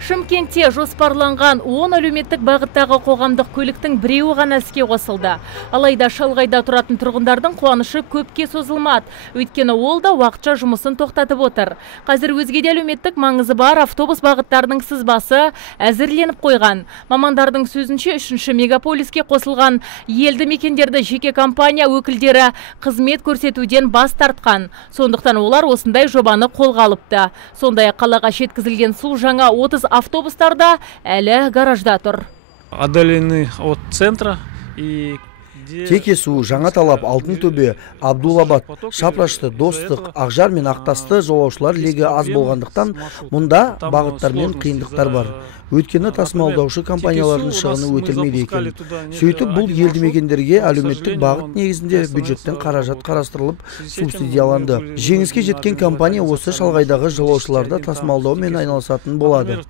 Шымкентте жоспарланған 10 әлеуметтік бағыттағы қоғамдық көліктің біреуі ғана іске қосылды. Алайда шалғайда тұратын тұрғындардың қуанышы көпке созылмады. Өйткені ол да уақытша жұмысын тоқтатып отыр. Қазір өзге де әлеуметтік маңызы бар автобус бағыттарының сызбасы әзірленіп қойған. Мамандардың сөзінше, 3-ші мегаполиске қосылған елді мекендерді жеке компания өкілдері қызмет көрсетуден бас тартқан. Сондықтан олар осындай жобаны қолға алыпты. Сондай қалаға жеткізілген су жаңа 30 автобустарда әлі гаражда тұр. Отдалены от центра и Текесу, Жаңаталап, Алтынтөбе, Абдулабад, Шапрашты, Достық, Ақжар мен Ақтасты жолаушылар легі аз болғандықтан, мұнда бағыттармен қиындықтар бар. Өйткені тасымалдаушы компаниялардың шығыны өтілмейді екен. Сөйтіп, бұл елді мекендерге әлеуметтік бағыт негізінде бюджеттен қаражат қарастырылып, субсидияланды. Жеңіске жеткен компания осы шалғайдағы жолаушыларды тасымалдаумен айналысатын болады.